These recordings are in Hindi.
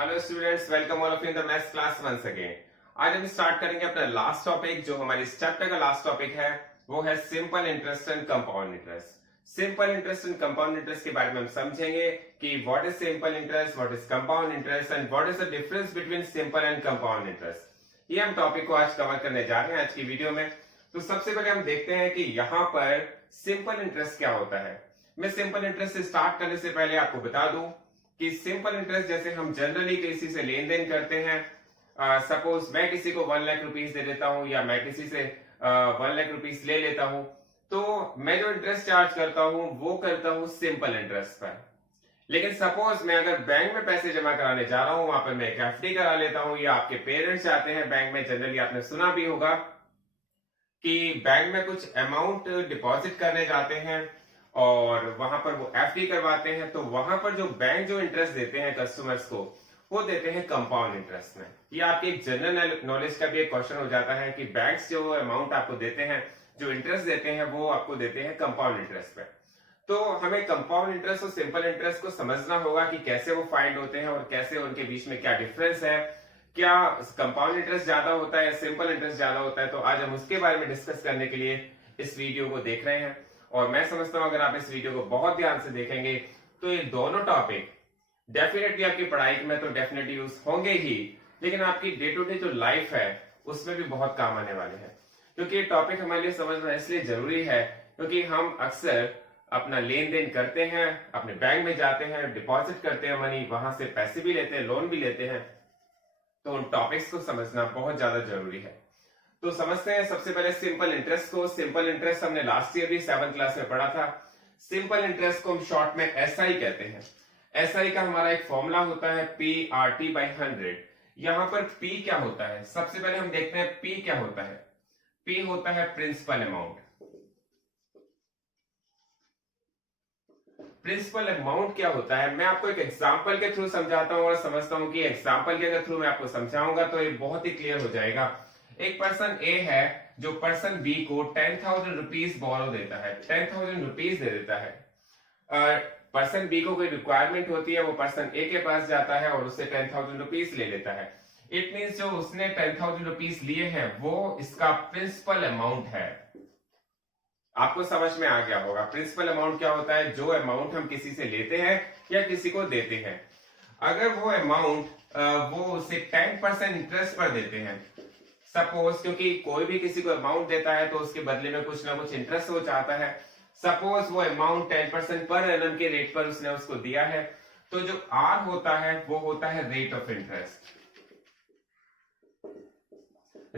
Hello students, welcome all of you in the maths class once again. आज हम स्टार्ट करेंगे अपना लास्ट टॉपिक, जो हमारे इस चैप्टर का लास्ट टॉपिक है वो है simple interest and compound interest. Simple interest and compound interest के बारे में हम समझेंगे कि what is simple interest, what is compound interest and what is the difference between simple and compound interest. ये हम टॉपिक को आज कवर करने जा रहे हैं आज की वीडियो में। तो सबसे पहले हम देखते हैं कि यहाँ पर सिंपल इंटरेस्ट क्या होता है। मैं सिंपल इंटरेस्ट से स्टार्ट करने से पहले आपको बता दूं कि सिंपल इंटरेस्ट जैसे हम जनरली किसी से लेन देन करते हैं, सपोज मैं किसी को 1 लाख रुपीज दे देता हूं या मैं किसी से 1 लाख रुपीज ले लेता हूं, तो मैं जो इंटरेस्ट चार्ज करता हूं वो करता हूं सिंपल इंटरेस्ट पर। लेकिन सपोज मैं अगर बैंक में पैसे जमा कराने जा रहा हूं, वहां पर मैं एक एफडी करा लेता हूं या आपके पेरेंट्स जाते हैं बैंक में, जनरली आपने सुना भी होगा कि बैंक में कुछ अमाउंट डिपॉजिट करने जाते हैं और वहां पर वो एफडी करवाते हैं, तो वहां पर जो बैंक जो इंटरेस्ट देते हैं कस्टमर्स को, वो देते हैं कंपाउंड इंटरेस्ट में। ये आपके एक जनरल नॉलेज का भी एक क्वेश्चन हो जाता है कि बैंक्स जो अमाउंट आपको देते हैं, जो इंटरेस्ट देते हैं, वो आपको देते हैं कंपाउंड इंटरेस्ट पे। तो हमें कंपाउंड इंटरेस्ट और सिंपल इंटरेस्ट को समझना होगा कि कैसे वो फाइंड होते हैं और कैसे उनके बीच में क्या डिफरेंस है, क्या कंपाउंड इंटरेस्ट ज्यादा होता है या सिंपल इंटरेस्ट ज्यादा होता है। तो आज हम उसके बारे में डिस्कस करने के लिए इस वीडियो को देख रहे हैं। और मैं समझता हूं अगर आप इस वीडियो को बहुत ध्यान से देखेंगे तो ये दोनों टॉपिक डेफिनेटली आपकी पढ़ाई में तो डेफिनेटली यूज होंगे ही, लेकिन आपकी डे टू डे जो लाइफ है उसमें भी बहुत काम आने वाले हैं। क्योंकि ये टॉपिक हमारे लिए समझना इसलिए जरूरी है क्योंकि हम अक्सर अपना लेन देन करते हैं, अपने बैंक में जाते हैं, डिपॉजिट करते हैं मनी, वहां से पैसे भी लेते हैं, लोन भी लेते हैं। तो उन टॉपिक्स को समझना बहुत ज्यादा जरूरी है। तो समझते हैं सबसे पहले सिंपल इंटरेस्ट को। सिंपल इंटरेस्ट हमने लास्ट ईयर भी 7th क्लास में पढ़ा था। सिंपल इंटरेस्ट को हम शॉर्ट में एसआई कहते हैं। एसआई का हमारा एक फॉर्मूला होता है PRT/100। यहां पर P क्या होता है, सबसे पहले हम देखते हैं P क्या होता है। P होता है प्रिंसिपल अमाउंट। प्रिंसिपल अमाउंट क्या होता है, मैं आपको एक एग्जांपल के थ्रू समझाता हूं और समझता हूं कि एग्जांपल के थ्रू मैं आपको समझाऊंगा तो ये बहुत ही क्लियर हो जाएगा। एक पर्सन ए है जो पर्सन बी को 10,000 रुपीज बोरो देता है, 10,000 रुपीज दे देता है। पर्सन बी को कोई रिक्वायरमेंट होती है, वो पर्सन ए के पास जाता है और उससे 10,000 रुपीज ले लेता है। इट मीन्स जो उसने 10,000 रुपीज लिए हैं वो इसका प्रिंसिपल अमाउंट है। आपको समझ में आ गया होगा प्रिंसिपल अमाउंट क्या होता है। जो अमाउंट हम किसी से लेते हैं या किसी को देते हैं, अगर वो अमाउंट वो उसे 10% इंटरेस्ट पर देते हैं, सपोज, क्योंकि कोई भी किसी को अमाउंट देता है तो उसके बदले में कुछ ना कुछ इंटरेस्ट वो चाहता है। सपोज वो अमाउंट 10% पर एनम के रेट पर उसने उसको दिया है, तो जो आर होता है वो होता है rate of interest.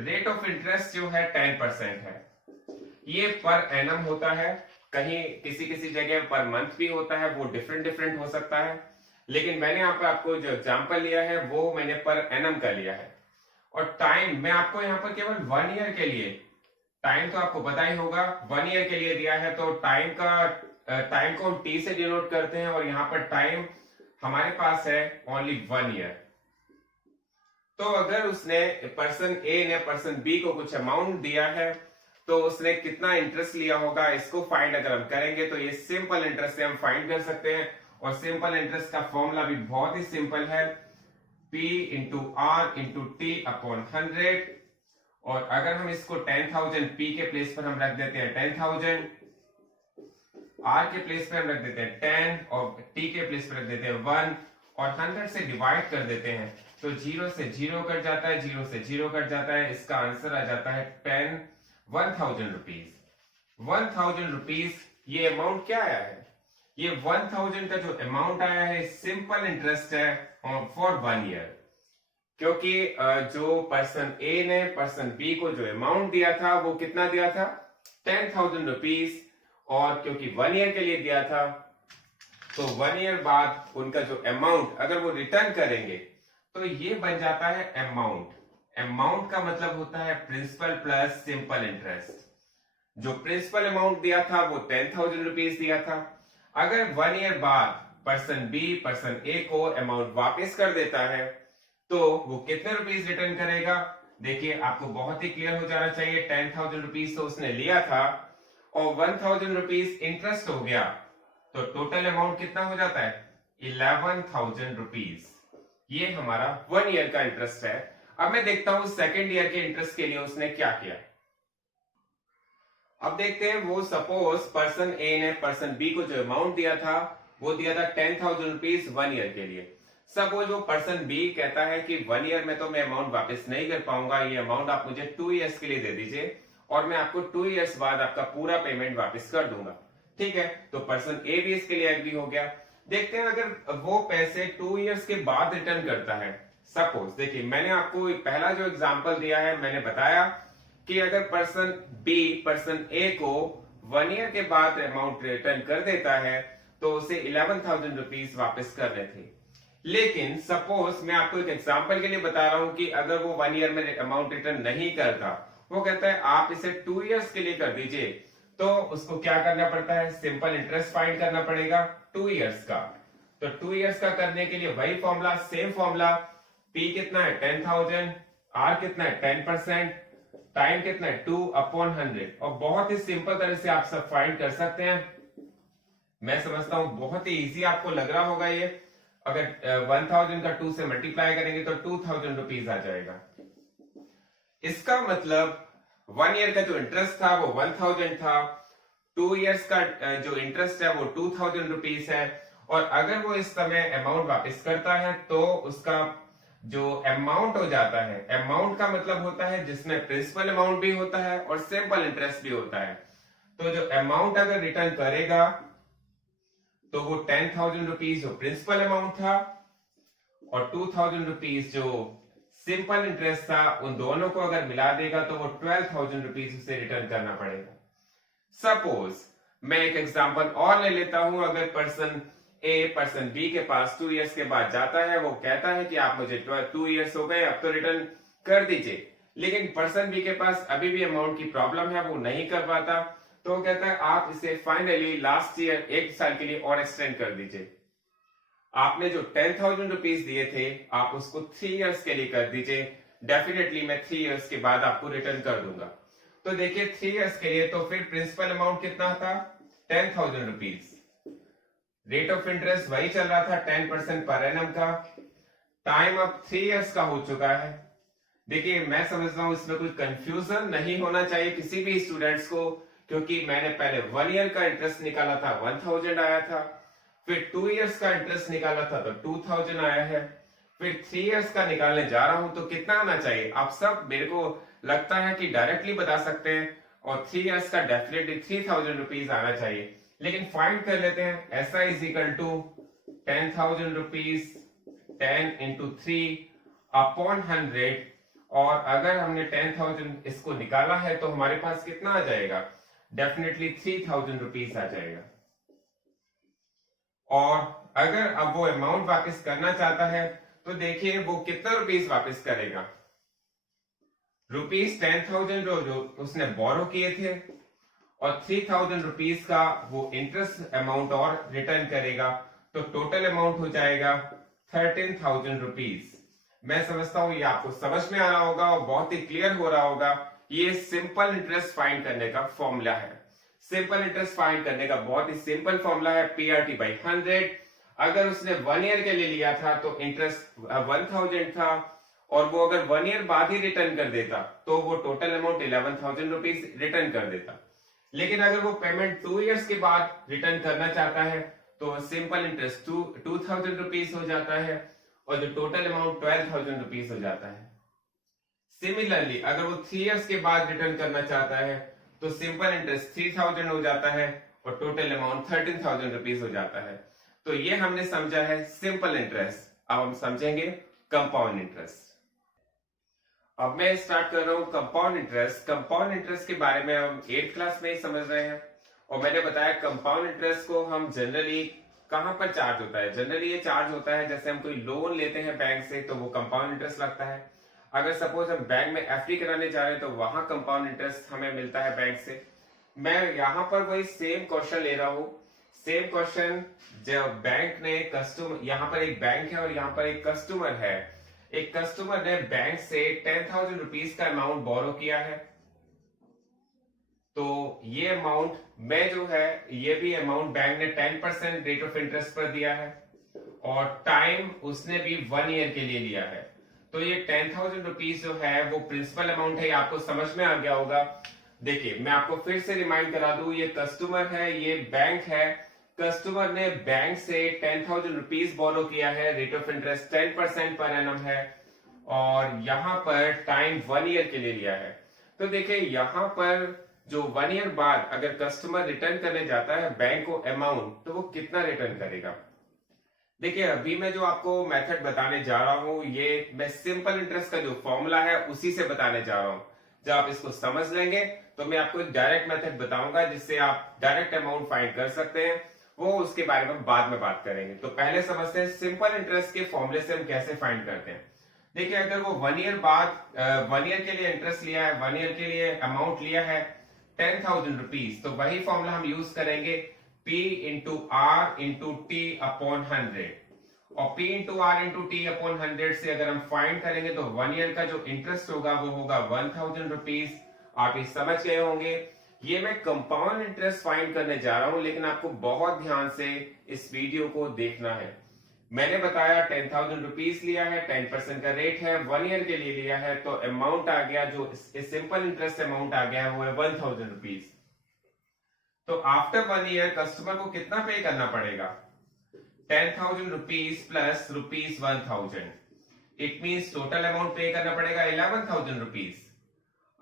Rate of interest जो है 10% है। ये पर एनम होता है, कहीं किसी किसी जगह पर मंथ भी होता है, वो डिफरेंट डिफरेंट हो सकता है। लेकिन मैंने यहाँ पर आपको जो एग्जांपल लिया है वो मैंने पर एनम का लिया है। और टाइम मैं आपको यहाँ पर केवल 1 ईयर के लिए, टाइम तो आपको पता ही होगा, 1 ईयर के लिए दिया है। तो टाइम को हम टी से डिनोट करते हैं और यहाँ पर टाइम हमारे पास है ओनली 1 ईयर। तो अगर उसने पर्सन ए ने पर्सन बी को कुछ अमाउंट दिया है तो उसने कितना इंटरेस्ट लिया होगा, इसको फाइंड अगर हम करेंगे तो ये सिंपल इंटरेस्ट से हम फाइंड कर सकते हैं। और सिंपल इंटरेस्ट का फॉर्मूला भी बहुत ही सिंपल है, P into R into T upon 100। और अगर हम इसको 10,000 P के प्लेस पर हम रख देते हैं 10,000, R के प्लेस पर हम रख देते हैं 10 और T के प्लेस पर रख देते हैं 1 और 100 से डिवाइड कर देते हैं, तो 0 से 0 कट जाता है, 0 से 0 कट जाता है। इसका आंसर आ जाता है 1,000 रुपीज। 1,000 रुपीज ये अमाउंट क्या आया है, ये 1,000 का जो अमाउंट आया है सिंपल इंटरेस्ट है फॉर 1 ईयर। क्योंकि जो पर्सन ए ने पर्सन बी को जो अमाउंट दिया था वो कितना दिया था, 10,000 रुपीज। और क्योंकि 1 ईयर के लिए दिया था तो 1 ईयर बाद उनका जो अमाउंट अगर वो रिटर्न करेंगे तो ये बन जाता है अमाउंट। अमाउंट का मतलब होता है प्रिंसिपल प्लस सिंपल इंटरेस्ट। जो प्रिंसिपल अमाउंट दिया था वो 10,000 रुपीज दिया था। अगर 1 ईयर बाद पर्सन बी पर्सन ए को अमाउंट वापस कर देता है तो वो कितने रुपीज रिटर्न करेगा। देखिए आपको बहुत ही क्लियर हो जाना चाहिए, 10,000 रुपीज तो उसने लिया था और 1,000 रुपीज इंटरेस्ट हो गया, तो टोटल अमाउंट कितना हो जाता है 11,000 रुपीज। ये हमारा 1 ईयर का इंटरेस्ट है। अब मैं देखता हूं सेकेंड ईयर के इंटरेस्ट के लिए उसने क्या किया। अब देखते हैं, वो सपोज पर्सन ए ने पर्सन बी को जो अमाउंट दिया था वो दिया था 10,000 रुपीज 1 ईयर के लिए। सपोज वो पर्सन बी कहता है कि 1 ईयर में तो मैं अमाउंट वापस नहीं कर पाऊंगा, ये अमाउंट आप मुझे 2 ईयर्स के लिए दे दीजिए और मैं आपको 2 ईयर्स बाद आपका पूरा पेमेंट वापस कर दूंगा। ठीक है, तो पर्सन ए भी इसके लिए एग्री हो गया। देखते हैं अगर वो पैसे 2 ईयर्स के बाद रिटर्न करता है। सपोज देखिए, मैंने आपको पहला जो एग्जांपल दिया है, मैंने बताया कि अगर पर्सन बी पर्सन ए को 1 ईयर के बाद अमाउंट रिटर्न कर देता है तो उसे 11,000 रुपीज वापस करने थे। लेकिन सपोज मैं आपको एक एग्जांपल के लिए बता रहा हूं कि अगर वो 1 ईयर में अमाउंट रिटर्न नहीं करता, वो कहता है आप इसे 2 ईयर्स के लिए कर दीजिए, तो उसको क्या करना पड़ता है, सिंपल इंटरेस्ट फाइंड करना पड़ेगा 2 ईयर्स का। तो 2 ईयर्स का करने के लिए वही फॉर्मूला, सेम फॉर्मूला, पी कितना है 10,000, आर कितना है 10%, टाइम कितना है 2/100। और बहुत ही सिंपल तरह से आप सब फाइंड कर सकते हैं। मैं समझता हूं बहुत ही इजी आपको लग रहा होगा ये। अगर 1000 का 2 से मल्टीप्लाई करेंगे तो 2000 रुपीज आ जाएगा। इसका मतलब 1 ईयर का जो इंटरेस्ट था वो 1000 था, 2 ईयर्स का जो इंटरेस्ट है वो 2000 रुपीज है। और अगर वो इस समय अमाउंट वापस करता है तो उसका जो अमाउंट हो जाता है, अमाउंट का मतलब होता है जिसमें प्रिंसिपल अमाउंट भी होता है और सिंपल इंटरेस्ट भी होता है। तो जो अमाउंट अगर रिटर्न करेगा तो वो 10,000 रुपीज जो प्रिंसिपल अमाउंट था और 2,000 रुपीज जो सिंपल इंटरेस्ट था, उन दोनों को अगर मिला देगा तो वो 12,000 रुपीज उसे रिटर्न करना पड़ेगा। सपोज मैं एक एग्जांपल और ले लेता हूं। अगर पर्सन ए पर्सन बी के पास 2 ईयर्स के बाद जाता है, वो कहता है कि आप मुझे 2 ईयर्स हो गए, अब तो रिटर्न कर दीजिए। लेकिन पर्सन बी के पास अभी भी अमाउंट की प्रॉब्लम है, वो नहीं कर पाता, तो वो कहता है आप इसे फाइनली लास्ट ईयर 1 साल के लिए और एक्सटेंड कर दीजिए। आपने जो 10,000 रुपीज दिए थे आप उसको 3 ईयर्स के लिए कर दीजिए, डेफिनेटली मैं 3 ईयर्स के बाद आपको रिटर्न कर दूंगा। तो देखिए 3 ईयर्स के लिए तो फिर प्रिंसिपल अमाउंट कितना था 10,000 रुपीज, रेट ऑफ इंटरेस्ट वही चल रहा था 10% पर एनम का, टाइम अब 3 ईयर्स का हो चुका है। देखिए मैं समझता हूं इसमें कोई कंफ्यूजन नहीं होना चाहिए किसी भी स्टूडेंट्स को, क्योंकि मैंने पहले 1 ईयर का इंटरेस्ट निकाला था 1000 आया था, फिर 2 ईयर्स का इंटरेस्ट निकाला था तो 2000 आया है, फिर 3 ईयर्स का निकालने जा रहा हूं तो कितना आना चाहिए। आप सब मेरे को लगता है कि डायरेक्टली बता सकते हैं, और 3 ईयर्स का डेफिनेटली 3,000 रुपीज आना चाहिए। लेकिन फाइंड कर लेते हैं, ऐसा is equal to 10,000 rupees 10 into 3/100। और अगर हमने 10,000 इसको निकाला है तो हमारे पास कितना आ जाएगा, डेफिनेटली 3,000 रुपीज आ जाएगा। और अगर अब वो अमाउंट वापस करना चाहता है तो देखिए वो कितना रुपीज वापस करेगा, रुपीज 10,000 जो उसने बोरो किए थे और 3,000 रुपीज का वो इंटरेस्ट अमाउंट और रिटर्न करेगा, तो टोटल अमाउंट हो जाएगा 13,000 रुपीज। मैं समझता हूं ये आपको समझ में आ रहा होगा और बहुत ही क्लियर हो रहा होगा। ये सिंपल इंटरेस्ट फाइंड करने का फॉर्मूला है। सिंपल इंटरेस्ट फाइंड करने का बहुत ही सिंपल फॉर्मूला है PRT/100। अगर उसने 1 ईयर के लिए लिया था तो इंटरेस्ट 1000 था, और वो अगर 1 ईयर बाद ही रिटर्न कर देता तो वो टोटल अमाउंट 11,000 रुपीज रिटर्न कर देता। लेकिन अगर वो पेमेंट 2 ईयर्स के बाद रिटर्न करना चाहता है तो सिंपल इंटरेस्ट 2,000 रुपीज हो जाता है और जो टोटल अमाउंट 12,000 रुपीज हो जाता है। सिमिलरली अगर वो 3 ईयर्स के बाद रिटर्न करना चाहता है तो सिंपल इंटरेस्ट 3,000 हो जाता है और टोटल अमाउंट 13,000 रुपीज हो जाता है। तो ये हमने समझा है सिंपल इंटरेस्ट। अब हम समझेंगे कंपाउंड इंटरेस्ट। अब मैं स्टार्ट कर रहा हूं कंपाउंड इंटरेस्ट। कंपाउंड इंटरेस्ट के बारे में हम 8th क्लास में ही समझ रहे हैं, और मैंने बताया कंपाउंड इंटरेस्ट को हम जनरली कहां पर चार्ज होता है। जनरली ये चार्ज होता है जैसे हम कोई लोन लेते हैं बैंक से तो वो कंपाउंड इंटरेस्ट लगता है। अगर सपोज हम बैंक में FD कराने जा रहे हैं तो वहां कंपाउंड इंटरेस्ट हमें मिलता है बैंक से। मैं यहां पर वही सेम क्वेश्चन ले रहा हूं, सेम क्वेश्चन जब बैंक ने कस्टमर, यहाँ पर एक बैंक है और यहाँ पर एक कस्टमर है। एक कस्टमर ने बैंक से 10,000 रुपीज का अमाउंट बोरो किया है, तो ये अमाउंट में जो है ये भी अमाउंट बैंक ने 10% रेट ऑफ इंटरेस्ट पर दिया है, और टाइम उसने भी 1 ईयर के लिए लिया है। तो ये 10,000 रुपीज जो है वो प्रिंसिपल अमाउंट है, आपको समझ में आ गया होगा। देखिए मैं आपको फिर से रिमाइंड करा दूं, ये कस्टमर है, ये बैंक है। कस्टमर ने बैंक से 10,000 रुपीज बोरो किया है, rate of interest 10% per annum है, और यहां पर टाइम 1 ईयर के लिए लिया है। तो देखिए यहां पर जो 1 ईयर बाद अगर कस्टमर रिटर्न करने जाता है बैंक को अमाउंट, तो वो कितना रिटर्न करेगा। देखिए अभी मैं जो आपको मेथड बताने जा रहा हूं, ये मैं सिंपल इंटरेस्ट का जो फॉर्मूला है उसी से बताने जा रहा हूं। जब आप इसको समझ लेंगे तो मैं आपको एक डायरेक्ट मेथड बताऊंगा जिससे आप डायरेक्ट अमाउंट फाइंड कर सकते हैं, वो उसके बारे में बाद में बात करेंगे। तो पहले समझते हैं सिंपल इंटरेस्ट के फॉर्मूले से हम कैसे फाइंड करते हैं। देखिए अगर वो 1 ईयर बाद 1 ईयर के लिए इंटरेस्ट लिया है, 1 ईयर के लिए अमाउंट लिया है 10,000 रुपीज, तो वही फॉर्मूला हम यूज करेंगे P into R into T upon 100। और P into R into T upon 100 से अगर हम फाइंड करेंगे तो 1 ईयर का जो इंटरेस्ट होगा वो होगा 1,000 रुपीज। आप ये समझ गए होंगे। ये मैं कंपाउंड इंटरेस्ट फाइंड करने जा रहा हूं, लेकिन आपको बहुत ध्यान से इस वीडियो को देखना है। मैंने बताया 10,000 रुपीज लिया है, 10% का रेट है, 1 ईयर के लिए लिया है, तो अमाउंट आ गया, जो सिंपल इंटरेस्ट अमाउंट आ गया है वो है 1,000 रुपीज। तो आफ्टर 1 ईयर कस्टमर को कितना पे करना पड़ेगा, 10,000 rupees plus rupees 1,000। It means total amount पे करना पड़ेगा 11,000 रुपीज।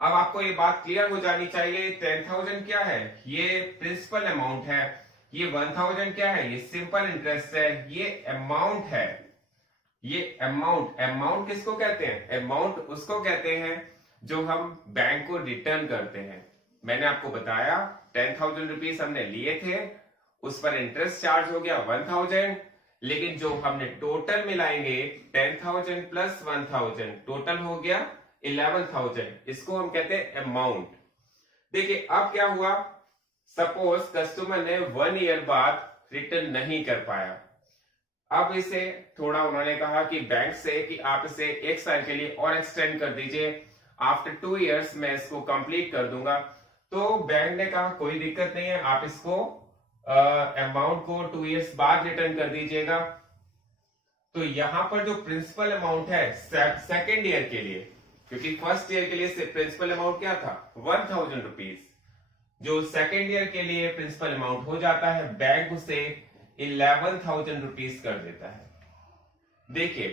अब आपको ये बात क्लियर हो जानी चाहिए, 10,000 क्या है, ये प्रिंसिपल अमाउंट है, ये 1,000 क्या है, ये सिंपल इंटरेस्ट है, ये अमाउंट है। ये अमाउंट किसको कहते हैं, अमाउंट उसको कहते हैं जो हम बैंक को रिटर्न करते हैं। मैंने आपको बताया 10,000 रुपीज हमने लिए थे, उस पर इंटरेस्ट चार्ज हो गया 1,000, लेकिन जो हमने टोटल मिलाएंगे 10,000 प्लस 1,000 टोटल हो गया 11,000, इसको हम कहते हैं अमाउंट। देखिए अब क्या हुआ, सपोज कस्टमर ने 1 ईयर बाद रिटर्न नहीं कर पाया। अब इसे थोड़ा उन्होंने कहा कि बैंक से कि आप इसे 1 साल के लिए और एक्सटेंड कर दीजिए, आफ्टर 2 इयर्स मैं इसको कंप्लीट कर दूंगा। तो बैंक ने कहा कोई दिक्कत नहीं है, आप इसको अमाउंट को 2 इयर्स बाद रिटर्न कर दीजिएगा। तो यहां पर जो प्रिंसिपल अमाउंट है सेकेंड ईयर के लिए, क्योंकि फर्स्ट ईयर के लिए प्रिंसिपल अमाउंट क्या था 1,000 रुपीज, जो सेकेंड ईयर के लिए प्रिंसिपल अमाउंट हो जाता है बैंक उसे 11,000 रुपीज कर देता है। देखिए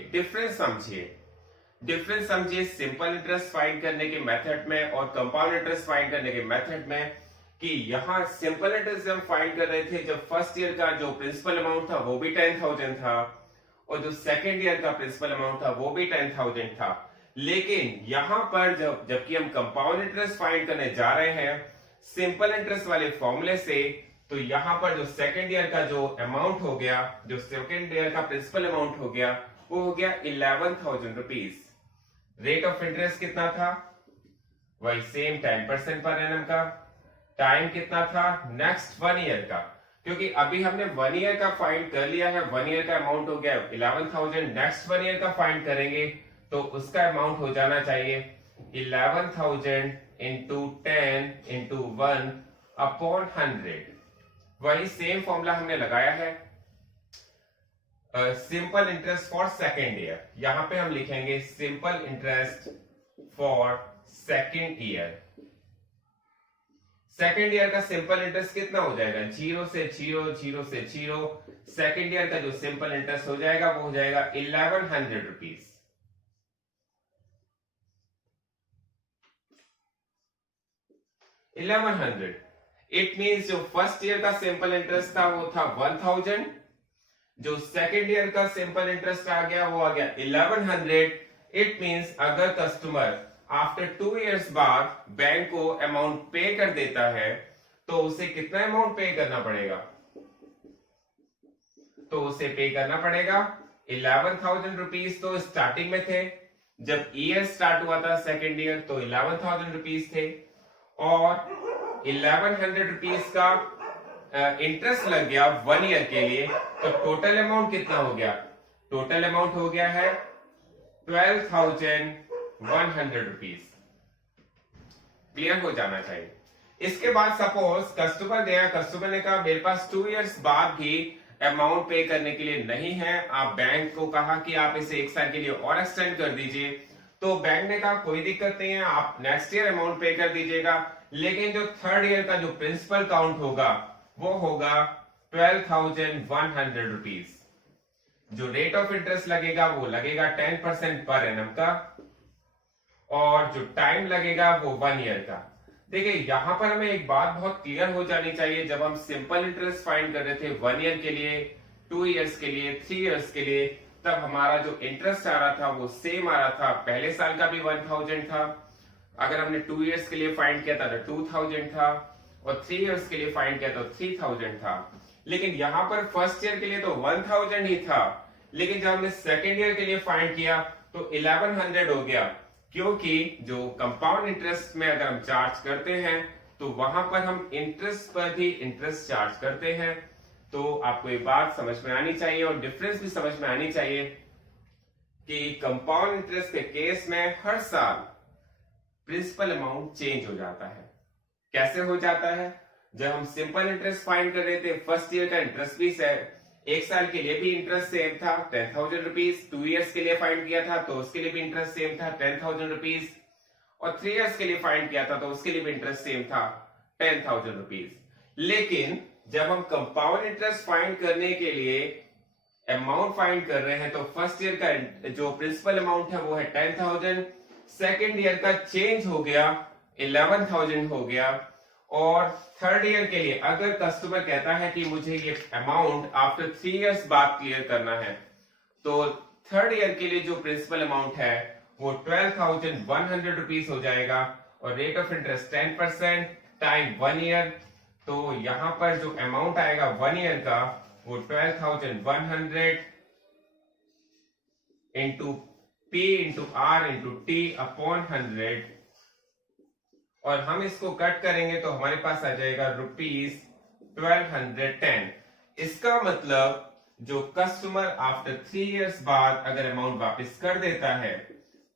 डिफरेंस समझिए सिंपल इंटरेस्ट फाइंड करने के मेथड में और कंपाउंड इंटरेस्ट फाइंड करने के मेथड में, कि यहां सिंपल इंटरेस्ट हम फाइंड कर रहे थे जब फर्स्ट ईयर का जो प्रिंसिपल अमाउंट था वो भी 10,000 था, और जो सेकेंड ईयर का प्रिंसिपल अमाउंट था वो भी 10,000 था। लेकिन यहां पर जबकि हम कंपाउंड इंटरेस्ट फाइंड करने जा रहे हैं सिंपल इंटरेस्ट वाले फॉर्मूले से, तो यहां पर जो सेकेंड ईयर का जो अमाउंट हो गया, जो सेकेंड ईयर का प्रिंसिपल अमाउंट हो गया, वो हो गया 11,000 रुपीज। रेट ऑफ इंटरेस्ट कितना था, वही सेम 10% पर एनम का। टाइम कितना था, नेक्स्ट 1 ईयर का, क्योंकि अभी हमने 1 ईयर का फाइंड कर लिया है, 1 ईयर का अमाउंट हो गया 11,000, नेक्स्ट 1 ईयर का फाइंड करेंगे तो उसका अमाउंट हो जाना चाहिए 11,000 इंटू 10 इंटू 1 अपॉन 100। वही सेम फॉर्मूला हमने लगाया है simple interest for second year. यहां पे हम लिखेंगे simple interest for second year. Second year का सिंपल इंटरेस्ट कितना हो जाएगा, 0 से 0, 0 से 0। सेकेंड ईयर का जो सिंपल इंटरेस्ट हो जाएगा वो हो जाएगा 1,100 रुपीज। इट मींस जो फर्स्ट ईयर का सिंपल इंटरेस्ट था वो था 1,000, जो सेकेंड ईयर का सिंपल इंटरेस्ट आ गया वो आ गया 1,100। इट मींस अगर कस्टमर आफ्टर 2 इयर्स बाद बैंक को अमाउंट पे कर देता है तो उसे कितना अमाउंट पे करना पड़ेगा, तो उसे पे करना पड़ेगा 11,000 रुपीज। तो स्टार्टिंग में थे, जब ईयर स्टार्ट हुआ था सेकेंड ईयर तो 11,000 रुपीज थे, और 1,100 रुपीज का इंटरेस्ट लग गया 1 ईयर के लिए, तो टोटल अमाउंट कितना हो गया, टोटल अमाउंट हो गया है 12,100 रुपीज। क्लियर हो जाना चाहिए। इसके बाद सपोज कस्टमर गया, कस्टमर ने कहा मेरे पास 2 इयर्स बाद भी अमाउंट पे करने के लिए नहीं है, आप बैंक को कहा कि आप इसे 1 साल के लिए और एक्सटेंड कर दीजिए, तो बैंक ने कहा कोई दिक्कत नहीं है, आप नेक्स्ट ईयर अमाउंट पे कर दीजिएगा, लेकिन जो थर्ड ईयर का जो प्रिंसिपल काउंट होगा वो होगा 12,100 रुपीज। जो रेट ऑफ इंटरेस्ट लगेगा वो लगेगा 10% पर एनम का, और जो टाइम लगेगा वो 1 ईयर का। देखिए यहां पर हमें एक बात बहुत क्लियर हो जानी चाहिए, जब हम सिंपल इंटरेस्ट फाइंड कर रहे थे 1 ईयर के लिए, 2 इयर्स के लिए, 3 इयर्स के लिए, तब हमारा जो इंटरेस्ट आ रहा था वो सेम आ रहा था। पहले साल का भी 1000 था, अगर हमने 2 इयर्स के लिए फाइंड किया था तो 2000 था, और 3 इयर्स के लिए फाइंड किया तो 3000 था। लेकिन यहां पर फर्स्ट ईयर के लिए तो 1000 ही था, लेकिन जब हमने सेकेंड ईयर के लिए फाइंड किया तो 1100 हो गया, क्योंकि जो कंपाउंड इंटरेस्ट में अगर हम चार्ज करते हैं तो वहां पर हम इंटरेस्ट पर भी इंटरेस्ट चार्ज करते हैं। तो आपको ये बात समझ में आनी चाहिए और डिफरेंस भी समझ में आनी चाहिए कि कंपाउंड इंटरेस्ट के केस में हर साल प्रिंसिपल अमाउंट चेंज हो जाता है। कैसे हो जाता है? जब हम सिंपल इंटरेस्ट फाइंड कर रहे थे, फर्स्ट ईयर का इंटरेस्ट भी एक साल के लिए भी इंटरेस्ट सेम था 10,000 रुपीज, 2 इयर्स के लिए फाइंड किया था तो उसके लिए भी इंटरेस्ट सेम था 10,000 रुपीज, और 3 इयर्स के लिए फाइंड किया था तो उसके लिए भी इंटरेस्ट सेम था 10,000 रुपीज। लेकिन जब हम कंपाउंड इंटरेस्ट फाइंड करने के लिए अमाउंट फाइंड कर रहे हैं तो फर्स्ट ईयर का जो प्रिंसिपल अमाउंट है वो है 10,000, सेकेंड ईयर का चेंज हो गया 11,000 हो गया, और थर्ड ईयर के लिए अगर कस्टमर कहता है कि मुझे ये अमाउंट आफ्टर 3 इयर्स बाद क्लियर करना है, तो थर्ड ईयर के लिए जो प्रिंसिपल अमाउंट है वो 12,100 रुपीज हो जाएगा, और rate of interest 10%, time 1 year. तो यहां पर जो अमाउंट आएगा 1 ईयर का वो 12,100 into P into R into T upon 100, और हम इसको कट करेंगे तो हमारे पास आ जाएगा ₹1210। इसका मतलब जो कस्टमर आफ्टर 3 इयर्स बाद अगर अमाउंट वापस कर देता है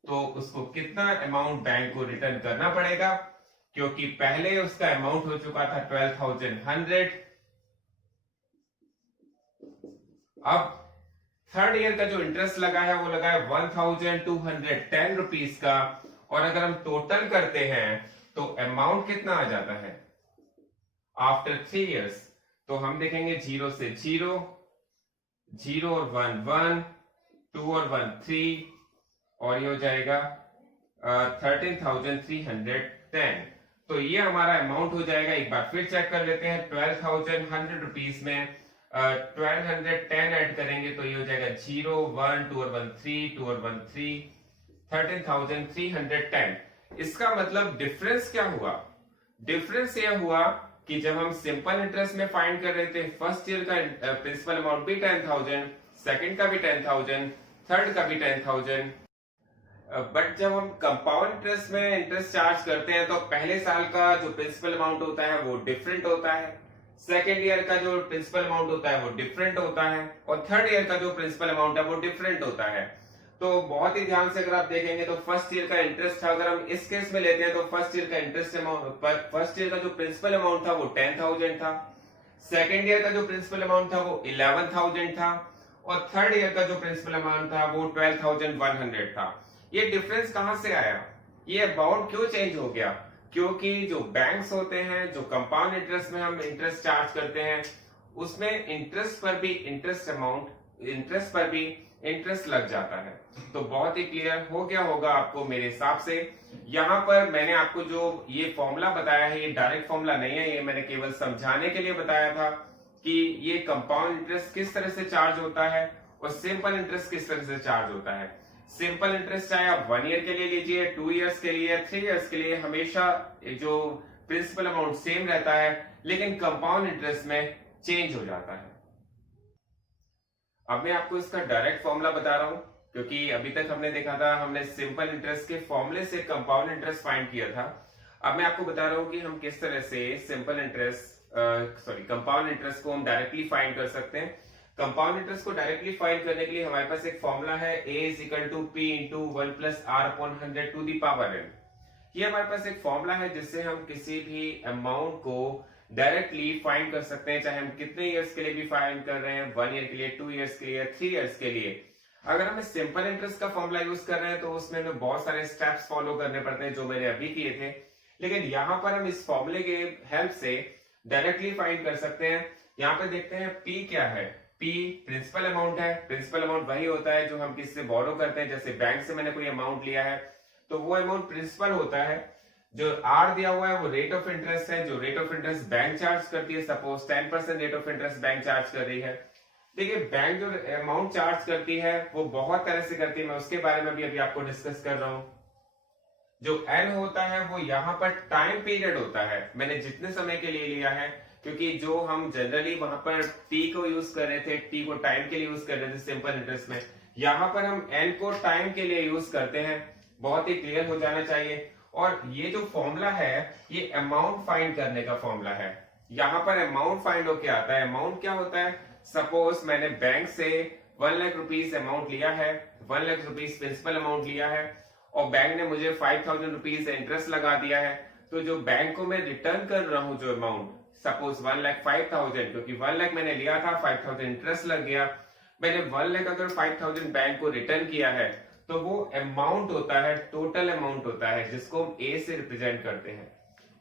तो उसको कितना अमाउंट बैंक को रिटर्न करना पड़ेगा, क्योंकि पहले उसका अमाउंट हो चुका था 12,100। अब थर्ड ईयर का जो इंटरेस्ट लगा है वो लगा है 1,210 रुपीज का, और अगर हम टोटल करते हैं तो अमाउंट कितना आ जाता है आफ्टर 3 इयर्स? तो हम देखेंगे 0 से 0, 0 और 1 1, 2 और 1 3, और ये हो जाएगा 13,310। तो ये हमारा अमाउंट हो जाएगा। एक बार फिर चेक कर लेते हैं, 12,100 रुपीज में 1210 ऐड करेंगे तो ये हो जाएगा 0 1 2 और 1 3, 2 और 1 3, 13,310। इसका मतलब डिफरेंस क्या हुआ? डिफरेंस यह हुआ कि जब हम सिंपल इंटरेस्ट में फाइंड कर रहे थे, फर्स्ट ईयर का प्रिंसिपल अमाउंट भी 10,000, सेकंड का भी 10,000, थर्ड का भी 10,000, बट जब हम कंपाउंड इंटरेस्ट में इंटरेस्ट चार्ज करते हैं तो पहले साल का जो प्रिंसिपल अमाउंट होता है वो डिफरेंट होता है, सेकेंड ईयर का जो प्रिंसिपल अमाउंट होता है वो डिफरेंट होता है, और थर्ड ईयर का जो प्रिंसिपल अमाउंट है वो डिफरेंट होता है। तो बहुत ही ध्यान से अगर आप देखेंगे तो फर्स्ट ईयर का इंटरेस्ट था, अगर हम इस केस में लेते हैं तो फर्स्ट ईयर का इंटरेस्ट अमाउंट, फर्स्ट ईयर का जो प्रिंसिपल अमाउंट था वो 10,000 था, सेकेंड ईयर का जो प्रिंसिपल अमाउंट था वो 11,000 था, और थर्ड ईयर का जो प्रिंसिपल अमाउंट था वो 12,100 था। ये डिफरेंस कहां से आया? ये अमाउंट क्यों चेंज हो गया? क्योंकि जो बैंक्स होते हैं, जो कंपाउंड इंटरेस्ट में हम इंटरेस्ट चार्ज करते हैं, उसमें इंटरेस्ट पर भी इंटरेस्ट अमाउंट, इंटरेस्ट पर भी इंटरेस्ट लग जाता है। तो बहुत ही क्लियर हो गया होगा आपको मेरे हिसाब से। यहाँ पर मैंने आपको जो ये फॉर्मूला बताया है ये डायरेक्ट फॉर्मूला नहीं है, ये मैंने केवल समझाने के लिए बताया था कि ये कंपाउंड इंटरेस्ट किस तरह से चार्ज होता है और सिंपल इंटरेस्ट किस तरह से चार्ज होता है। सिंपल इंटरेस्ट चाहे आप 1 ईयर के लिए लीजिए, 2 इयर्स के लिए, 3 इयर्स के लिए, हमेशा जो प्रिंसिपल अमाउंट सेम रहता है, लेकिन कंपाउंड इंटरेस्ट में चेंज हो जाता है। अब मैं आपको इसका डायरेक्ट फॉर्मूला बता रहा हूं, क्योंकि अभी तक हमने देखा था, हमने सिंपल इंटरेस्ट के फॉर्मूले से कंपाउंड इंटरेस्ट फाइंड किया था। अब मैं आपको बता रहा हूं कि हम किस तरह से सिंपल इंटरेस्ट कंपाउंड इंटरेस्ट को हम डायरेक्टली फाइंड कर सकते हैं। कंपाउंड इंटरेस्ट को डायरेक्टली फाइंड करने के लिए हमारे पास एक फॉर्मूला है, a is equal to p into 1 plus r upon 100 to the power n। ये हमारे पास एक फॉर्मूला है जिससे हम किसी भी अमाउंट को डायरेक्टली फाइंड कर सकते हैं, चाहे हम कितने ईयर्स के लिए भी फाइंड कर रहे हैं, 1 ईयर के लिए, 2 ईयर्स के लिए, 3 ईयर्स के लिए। अगर हमें सिंपल इंटरेस्ट का फॉर्मूला यूज कर रहे हैं तो उसमें हमें बहुत सारे स्टेप्स फॉलो करने पड़ते हैं जो मैंने अभी किए थे, लेकिन यहाँ पर हम इस फॉर्मूले के हेल्प से डायरेक्टली फाइंड कर सकते हैं। यहाँ पे देखते हैं पी क्या है। पी प्रिंसिपल अमाउंट है। प्रिंसिपल अमाउंट वही होता है जो हम किसी से बोरो करते हैं, जैसे बैंक से मैंने कोई अमाउंट लिया है तो वो अमाउंट प्रिंसिपल होता है। जो आर दिया हुआ है वो रेट ऑफ इंटरेस्ट है, जो rate of interest bank charge करती है। Suppose 10% rate of interest bank charge कर रही है। देखिए बैंक जो अमाउंट चार्ज करती है वो बहुत तरह से करती है, मैं उसके बारे में भी अभी आपको डिस्कस कर रहा हूं। जो एन होता है वो यहाँ पर टाइम पीरियड होता है, मैंने जितने समय के लिए लिया है, क्योंकि जो हम जनरली वहां पर टी को यूज कर रहे थे, टी को टाइम के लिए यूज कर रहे थे सिंपल इंटरेस्ट में, यहाँ पर हम एन को टाइम के लिए यूज करते हैं। बहुत ही क्लियर हो जाना चाहिए। और ये जो फॉर्मूला है ये अमाउंट फाइंड करने का फॉर्मूला है। यहाँ पर अमाउंट फाइंड होके आता है। अमाउंट क्या होता है, सपोज मैंने बैंक से 1 लाख रुपीज अमाउंट लिया है, 1 लाख रुपीज प्रिंसिपल अमाउंट लिया है और बैंक ने मुझे 5,000 रुपीज इंटरेस्ट लगा दिया है। तो जो बैंक को मैं रिटर्न कर रहा हूं जो अमाउंट, सपोज 1,05,000, क्योंकि 1 लाख मैंने लिया था, 5,000 इंटरेस्ट लग गया, मैंने 1 लाख अगर 5,000 बैंक को रिटर्न किया है तो वो अमाउंट होता है, टोटल अमाउंट होता है, जिसको हम ए से रिप्रेजेंट करते हैं।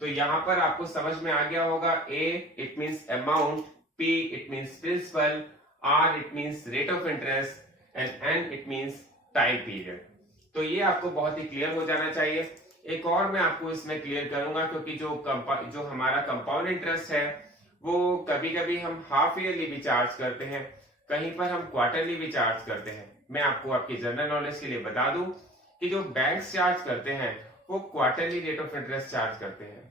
तो यहां पर आपको समझ में आ गया होगा, A it means amount, P it means principal, R it means rate of interest and N it means time period. तो ये आपको बहुत ही क्लियर हो जाना चाहिए। एक और मैं आपको इसमें क्लियर करूंगा, क्योंकि जो हमारा कंपाउंड इंटरेस्ट है वो कभी कभी हम हाफ ईयरली भी चार्ज करते हैं, कहीं पर हम क्वार्टरली भी चार्ज करते हैं। मैं आपको आपकी जनरल नॉलेज के लिए बता दूं कि जो बैंक चार्ज करते हैं वो quarterly rate of interest charge करते हैं।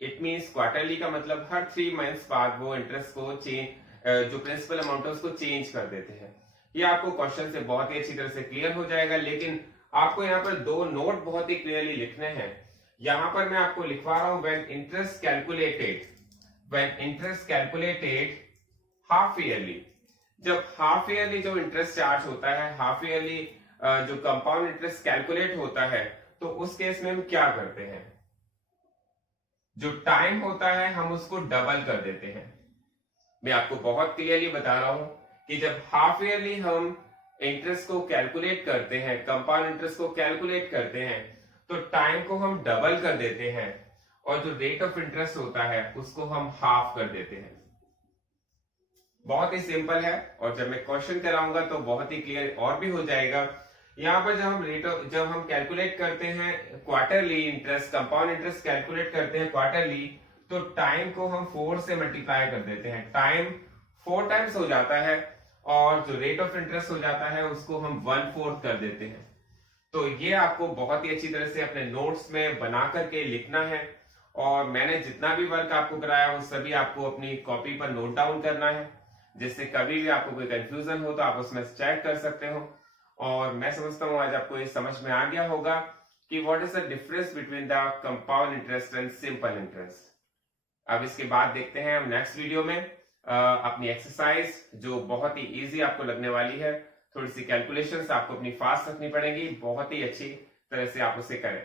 इट मींस क्वार्टरली का मतलब हर 3 मंथ्स बाद वो इंटरेस्ट को जो प्रिंसिपल अमाउंट है उसको चेंज कर देते हैं। ये आपको क्वेश्चन से बहुत ही अच्छी तरह से क्लियर हो जाएगा, लेकिन आपको यहाँ पर 2 नोट बहुत ही क्लियरली लिखने हैं। यहाँ पर मैं आपको लिखवा रहा हूं, when interest calculated half yearly. जब हाफ ईयरली जो इंटरेस्ट चार्ज होता है, हाफ ईयरली जो कंपाउंड इंटरेस्ट कैलकुलेट होता है, तो उस केस में हम क्या करते हैं, जो टाइम होता है हम उसको डबल कर देते हैं। मैं आपको बहुत क्लियरली बता रहा हूं कि जब हाफ ईयरली हम इंटरेस्ट को कैलकुलेट करते हैं, कंपाउंड इंटरेस्ट को कैलकुलेट करते हैं, तो टाइम को हम डबल कर देते हैं और जो रेट ऑफ इंटरेस्ट होता है उसको हम हाफ कर देते हैं। बहुत ही सिंपल है, और जब मैं क्वेश्चन कराऊंगा तो बहुत ही क्लियर और भी हो जाएगा। यहाँ पर जब हम कैलकुलेट करते हैं quarterly interest, compound interest calculate करते हैं क्वार्टरली, तो टाइम को हम 4 से मल्टीप्लाई कर देते हैं। टाइम 4 टाइम्स हो जाता है और जो रेट ऑफ इंटरेस्ट हो जाता है उसको हम 1/4 कर देते हैं। तो ये आपको बहुत ही अच्छी तरह से अपने नोट्स में बना करके लिखना है, और मैंने जितना भी वर्क आपको कराया वो सभी आपको अपनी कॉपी पर नोट डाउन करना है, जिससे कभी भी आपको कोई कंफ्यूजन हो तो आप उसमें चेक कर सकते हो। और मैं समझता हूं आज आपको ये समझ में आ गया होगा कि what is the difference between the compound interest and simple interest. अब इसके बाद देखते हैं हम नेक्स्ट वीडियो में अपनी एक्सरसाइज, जो बहुत ही इजी आपको लगने वाली है। थोड़ी सी कैलकुलेशंस आपको अपनी फास्ट रखनी पड़ेगी, बहुत ही अच्छी तरह से आप उसे करें।